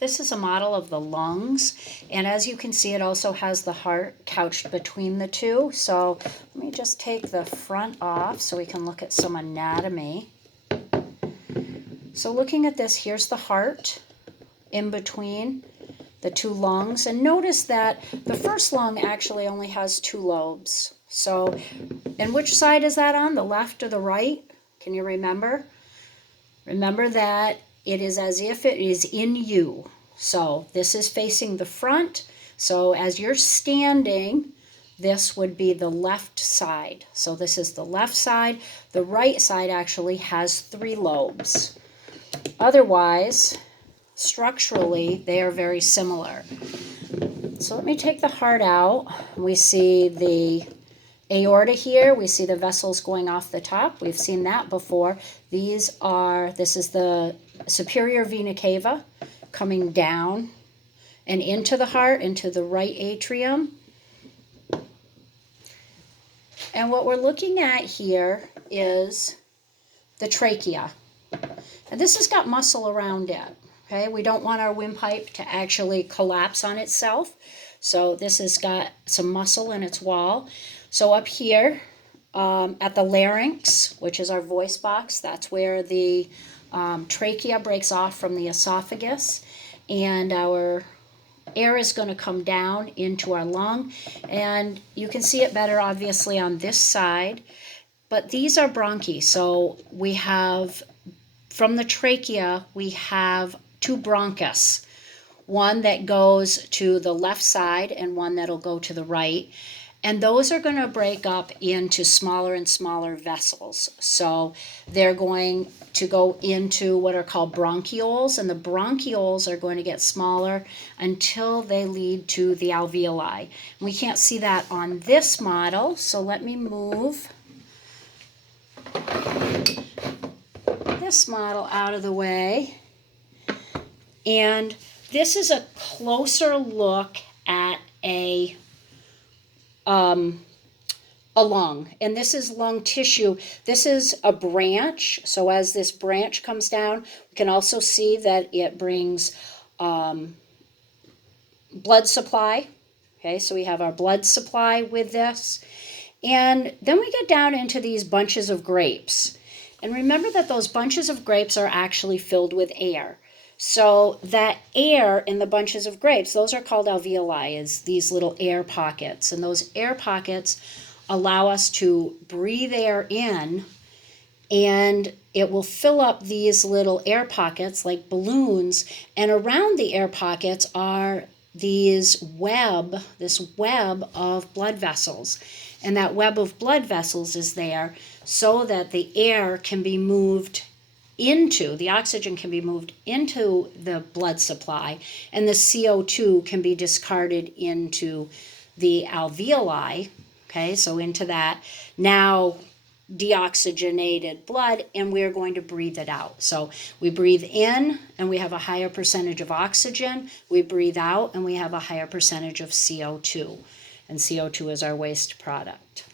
This is a model of the lungs, and as you can see, it also has the heart couched between the two. So let me just take the front off so we can look at some anatomy. So looking at this, here's the heart in between the two lungs, and notice that the first lung actually only has 2 lobes. So, and which side is that on, the left or the right? Can you remember? Remember that it is as if it is in you. So this is facing the front. So as you're standing, this would be the left side. So this is the left side. The right side actually has 3 lobes. Otherwise, structurally, they are very similar. So let me take the heart out. We see the aorta here. We see the vessels going off the top. We've seen that before. This is the superior vena cava coming down and into the heart, into the right atrium. And what we're looking at here is the trachea. And this has got muscle around it. Okay, we don't want our windpipe to actually collapse on itself. So this has got some muscle in its wall. So up here at the larynx, which is our voice box, that's where the trachea breaks off from the esophagus. And our air is going to come down into our lung. And you can see it better, obviously, on this side. But these are bronchi. So we have, from the trachea, we have 2 bronchus. One that goes to the left side and one that'll go to the right. And those are going to break up into smaller and smaller vessels. So they're going to go into what are called bronchioles, and the bronchioles are going to get smaller until they lead to the alveoli. We can't see that on this model, so let me move this model out of the way. And this is a closer look at a lung, and this is lung tissue. This is a branch, so as this branch comes down, we can also see that it brings blood supply. Okay, so we have our blood supply with this, and then we get down into these bunches of grapes. And remember that those bunches of grapes are actually filled with air. So that air in the bunches of grapes, those are called alveoli, is these little air pockets. And those air pockets allow us to breathe air in, and it will fill up these little air pockets like balloons. And around the air pockets are this web of blood vessels. And that web of blood vessels is there so that the air can be moved into, the oxygen can be moved into the blood supply, and the CO2 can be discarded into the alveoli, okay, so into that now deoxygenated blood, and we're going to breathe it out. So we breathe in and we have a higher percentage of oxygen, we breathe out and we have a higher percentage of CO2, and CO2 is our waste product.